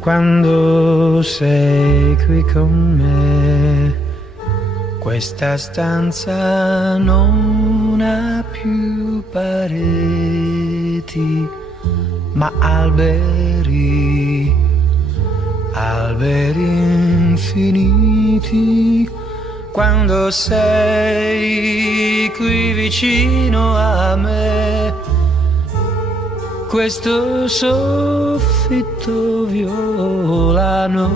Quando sei qui con me, questa stanza non ha più pareti, ma alberi, alberi infiniti. Quando sei qui vicino a me, questo soffitto violano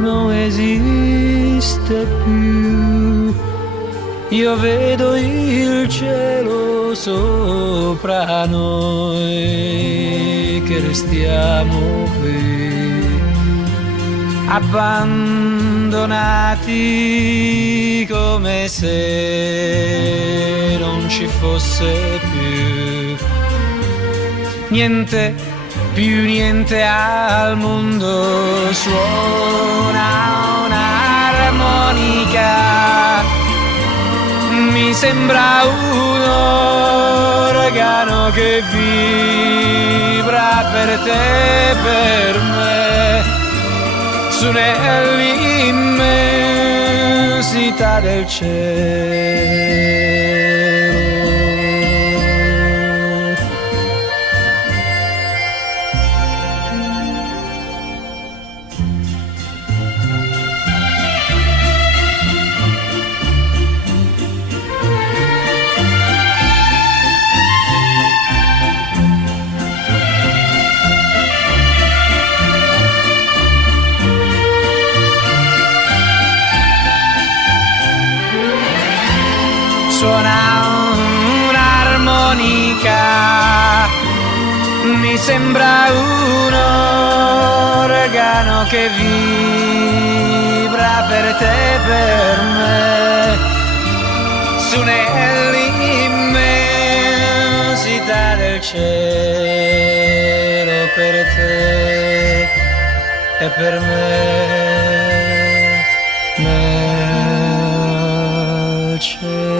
non esiste più. Io vedo il cielo sopra noi, che restiamo qui, abbandonati come se non ci fosse più niente, più niente al mondo. Suona un'armonica, mi sembra un organo che vibra per te e per me, su nell'immensità del cielo. Suona un'armonica, mi sembra un organo che vibra per te e per me, su nell'immensità del cielo, per te e per me, nel cielo.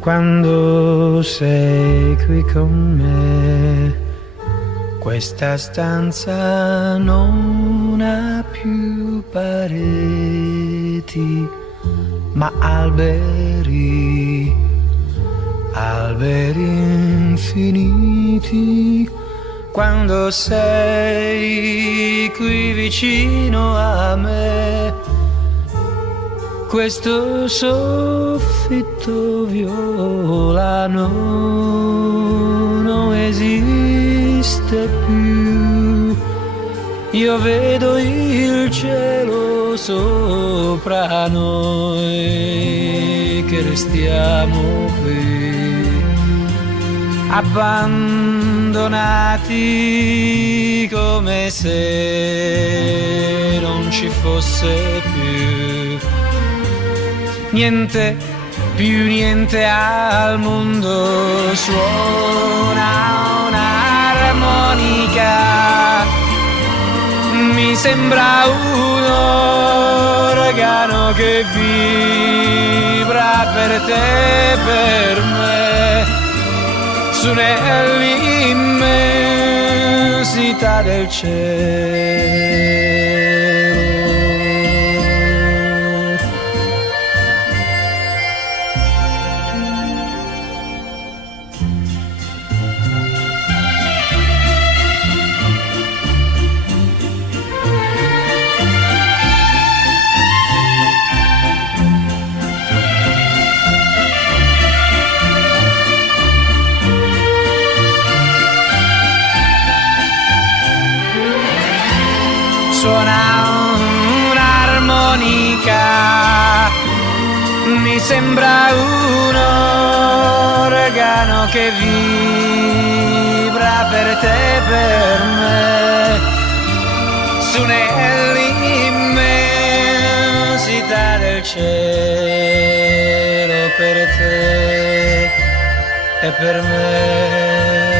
Quando sei qui con me, questa stanza non ha più pareti, ma alberi, alberi infiniti. Quando sei qui vicino a me, questo soffitto violano non esiste più. Io vedo il cielo sopra noi, che restiamo qui, abbandonati come se non ci fosse più niente, più niente al mondo. Suona un'armonica, mi sembra un organo che vibra per te e per me, su nell'immensità del cielo. Suona un'armonica, mi sembra un organo che vibra per te e per me, su nell'immensità del cielo per te e per me.